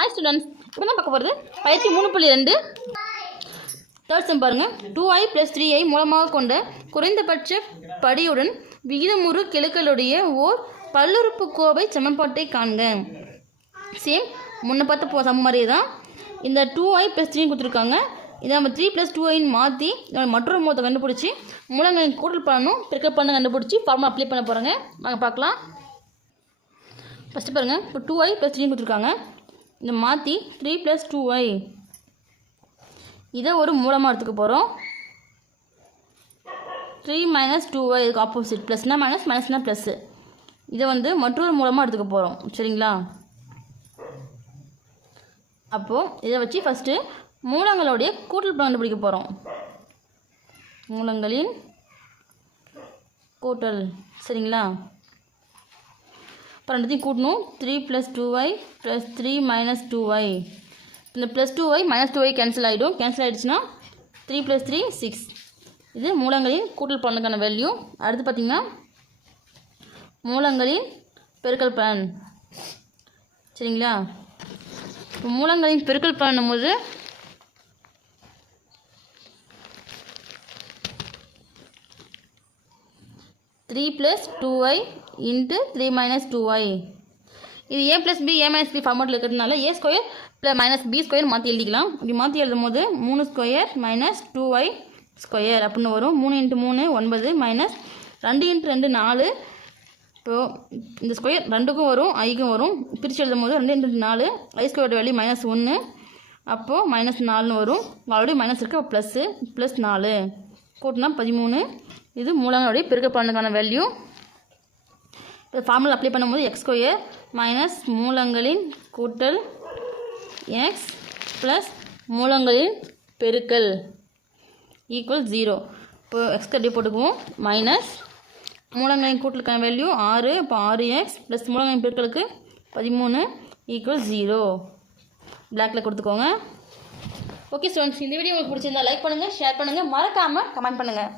Hi students, இப்போ தான் பார்க்க போகிறது பயிற்சி 3.2 தேர்ட் சம் பாருங்கள். 2i + 3i மூலமாக கொண்ட குறைந்தபட்ச படியுடன் விகிதமுறு கெழுக்களுடைய ஓர் பல்லுறுப்புக்கோவை சமன்பாட்டை காண்க. சேம் முன்ன பார்த்த சம் மாதிரியே தான். இந்த 2i + 3 கொடுத்துருக்காங்க. இதை நம்ம 3 + 2i மாற்றி மற்றொரு மூலத்தை கண்டுபிடிச்சி மூலங்களின் கூட்டல் பண்ணணும், பெருக்கல் பண்ண கண்டுபிடிச்சி ஃபார்முலா அப்ளை பண்ண போகிறாங்க. நாங்கள் பார்க்கலாம். ஃபஸ்ட்டு பாருங்கள், இப்போ 2i + 3 கொடுத்துருக்காங்க. இதை மாற்றி 3 + 2i இதை ஒரு மூலமாக எடுத்துக்க போகிறோம். 3 - 2i இதுக்கு ஆப்போசிட், ப்ளஸ்னா மைனஸ், மைனஸ்னா ப்ளஸ்ஸு. இதை மற்றொரு மூலமாக எடுத்துக்க போகிறோம். சரிங்களா? அப்போது இதை வச்சு ஃபஸ்ட்டு மூலங்களுடைய கூட்டல் கண்டுபிடிக்க போகிறோம். மூலங்களின் கூட்டல். சரிங்களா? இப்போ ரெண்டுத்தையும் கூட்டணும். 3 + 2i + 3 - 2i. இந்த ப்ளஸ் 2i - 2i கேன்சல் ஆகிடும். கேன்சல் ஆகிடுச்சுன்னா 3 + 3 6. இது மூலங்களின் கூட்டல் பண்ணதுக்கான வேல்யூ. அடுத்து பார்த்திங்கன்னா மூலங்களின் பெருக்கல் பலன். சரிங்களா? இப்போ மூலங்களின் பெருக்கல் பண்ணும்போது த்ரீ + 2i × 3 - 2i. இது a + b, a - b ஃபார்மேட்டில் இருக்கிறதுனால a² + b² மாற்றி எழுதிக்கலாம். இப்படி மாற்றி எழுதும் போது 3² - 2i² அப்படின்னு வரும். 3 × 3 9 - 2 × 2 4. இப்போது இந்த ஸ்கொயர் 2க்கும் வரும், iக்கும் வரும். பிரித்து எழுதும் போது 2 × 4 i² வேல்யூ -1. அப்போது -4ன்னு வரும். ஆல்ரெடி மைனஸ் இருக்குது, ப்ளஸ்ஸு +4 கூட்டினா 13. இது மூலங்களுடைய பெருக்கல் பலனுக்கான வேல்யூ. இப்போ ஃபார்முலா அப்ளை பண்ணும்போது x² - மூலங்களின் கூட்டல் x + மூலங்களின் பெருக்கல் = 0. இப்போ x கட்டி போட்டுக்குவோம். மைனஸ் மூலங்களின் கூட்டலுக்கான வேல்யூ 6. இப்போ 6x + மூலங்களின் பெருக்கலுக்கு 13 = 0. பிளாக்கில் கொடுத்துக்கோங்க. ஓகே ஸ்டூடெண்ட்ஸ், இந்த வீடியோ உங்களுக்கு பிடிச்சிருந்தா லைக் பண்ணுங்கள், ஷேர் பண்ணுங்கள், மறக்காமல் கமெண்ட் பண்ணுங்கள்.